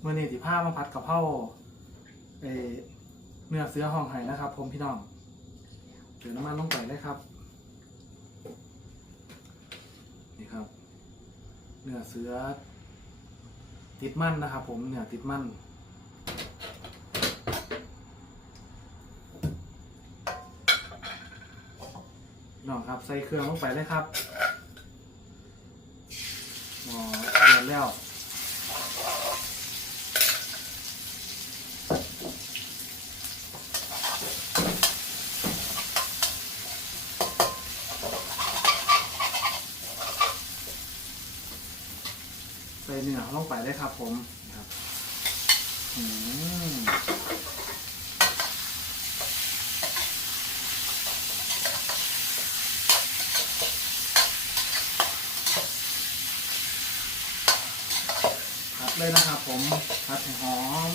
เมื่อนี้ที่ผ้ามาผัดกะเพราเอเนื้อเสือห้องไห้นะครับ ผมพี่น้องเดี๋ยวน้ำมันลงไปเลยครับ นี่ครับ เนื้อเสือ ติดมั่นนะครับ ผมเนื้อติดมั่น้องครับใส่เครื่องลงไปเลยครับอ๋อเดือดแล้ว ส่เนื้อลงไปได้ครับ ผมนะครับอืมผัดเลยนะครับ ผมผัดหอม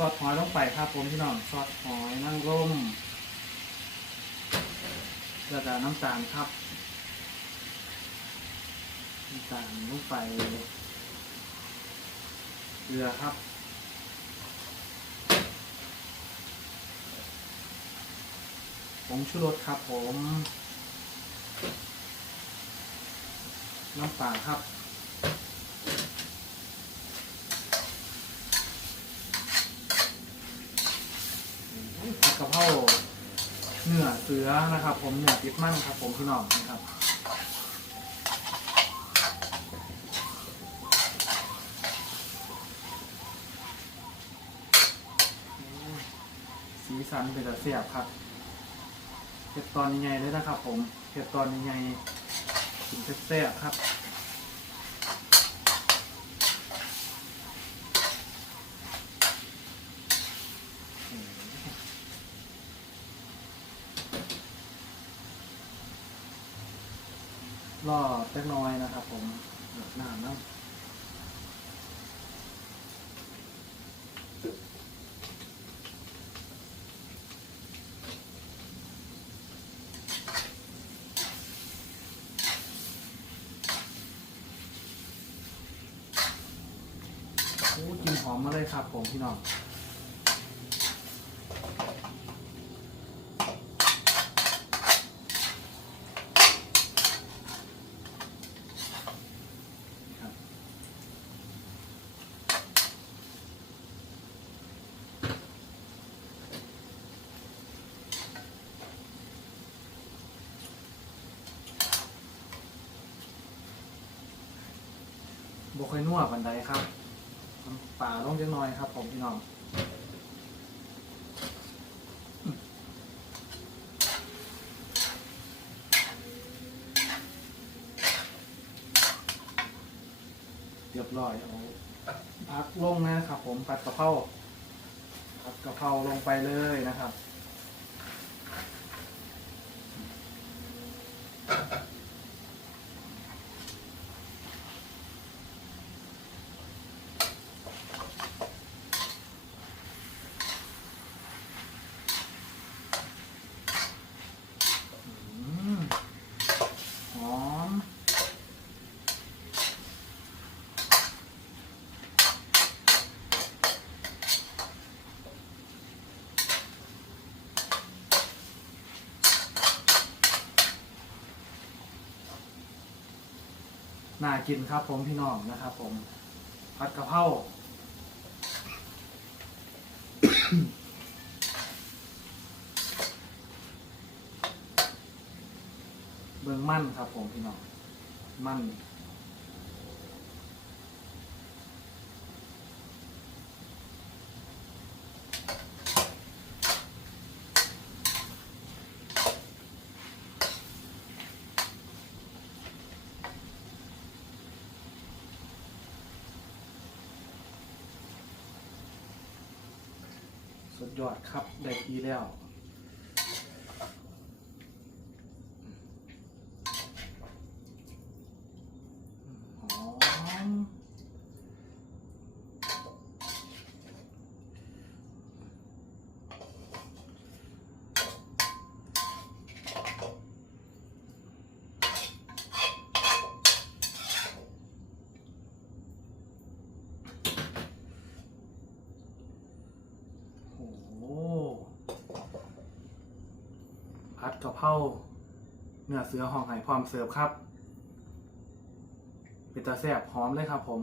ซอสหอยลงไปครับผมพี่น้องซอสหอยนั่งร่มแล้วก็น้ำตาลครับน้ำตาลลงไปเกลือครับผงชูรสครับผม น้ำปลาครับ ผัดกะ เพราเนื้อเสือนะครับ ผมเนื้อติดมั่นครับ ผมพี่น้องนะครับสีสันเป็นต่เสียบครับเผ็ดตอนใหญ่ๆเลยนะครับ ผมเผ็ดตอนใหญ่ๆกินแซ่บครับ รอเล็กน้อยนะครับ ผมเดือดหน้าน้ำโอ้กลินหอมมาเลยครับผมพี่น้อง บค่อยนัวปันใดครับป่าลงจังน้อยครับ ผมพี่น้องเรียบร้อยเอาพักลงนะครับ ผมผัดกะเพราผัดกะเพราลงไปเลยนะครับ อืมหอม น่ากินครับผมพี่น้องนะครับผมผัดกะเพราเบิ่งมั่นครับผมพี่น้อง มั่น สุดยอดครับได้ทีแล้วหอม โอ้โหผัด กะเพราเนื้อเสือห่องไห่พร้อมเสิร์ฟครับ เป็นตาแซ่บหอมเลยครับผม